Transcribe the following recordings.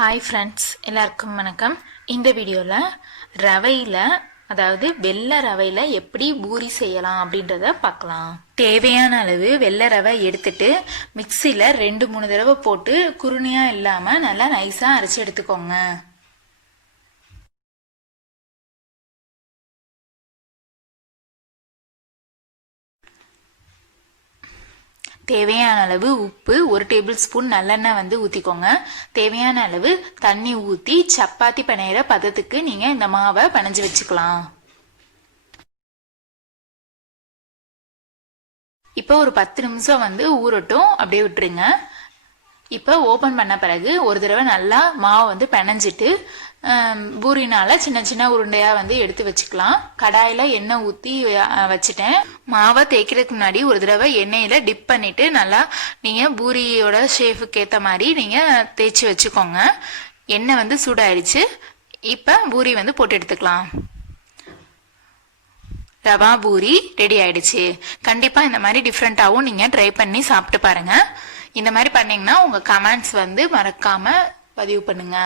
Hi friends, எல்லாருக்கும் வணக்கம். இந்த வீடியோவில் ரவையில், அதாவது வெள்ளை ரவையில் எப்படி பூரி செய்யலாம் அப்படின்றத பார்க்கலாம். தேவையான அளவு வெள்ளை ரவை எடுத்துட்டு மிக்சியில் 2-3 தடவை போட்டு குருணையாக இல்லாமல் நல்லா நைஸாக அரைச்சி எடுத்துக்கோங்க. தேவையான அளவு உப்பு, 1 டேபிள் ஸ்பூன் நல்லெண்ணெய் ஊற்றிக்கோங்க. தேவையான அளவு தண்ணி ஊற்றி சப்பாத்தி பிணையிற பதத்துக்கு நீங்கள் இந்த மாவை பிணைஞ்சு வச்சுக்கலாம். இப்போ ஒரு 10 நிமிஷம் ஊறட்டும், அப்படியே விட்டுருங்க. இப்போ ஓப்பன் பண்ண பிறகு ஒரு தடவை நல்லா மாவை பிணைஞ்சிட்டு பூரினால சின்ன சின்ன உருண்டையாக எடுத்து வச்சுக்கலாம். கடாயில் எண்ணெய் ஊற்றி வச்சுட்டேன். மாவை தேய்க்கிறதுக்கு முன்னாடி ஒரு தடவை எண்ணெயில் டிப் பண்ணிவிட்டு நல்லா நீங்கள் பூரியோட ஷேஃபுக்கு ஏற்ற மாதிரி நீங்கள் தேய்ச்சி வச்சுக்கோங்க. எண்ணெய் சூடாயிடுச்சு. இப்போ பூரி போட்டு எடுத்துக்கலாம். ரவா பூரி ரெடி ஆயிடுச்சு. கண்டிப்பாக இந்த மாதிரி டிஃப்ரெண்ட்டாகவும் நீங்கள் ட்ரை பண்ணி சாப்பிட்டு பாருங்கள். இந்த மாதிரி பண்ணீங்கன்னா உங்கள் கமெண்ட்ஸ் மறக்காமல் பதிவு பண்ணுங்க.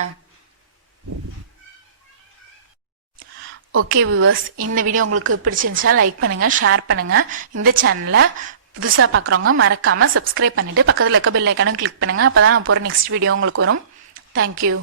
ஓகே வியூவர்ஸ், இந்த வீடியோ உங்களுக்கு பிடிச்சிருந்துச்சா லைக் பண்ணுங்க, ஷேர் பண்ணுங்க. இந்த சேனலை புதுசாக பார்க்குறவங்க மறக்காமல் சப்ஸ்கிரைப் பண்ணிட்டு பக்கத்தில் இருக்க பெல் ஐக்கானும் கிளிக் பண்ணுங்க. அப்போ தான் நான் போகிற நெக்ஸ்ட் வீடியோ உங்களுக்கு வரும். தேங்க்யூ.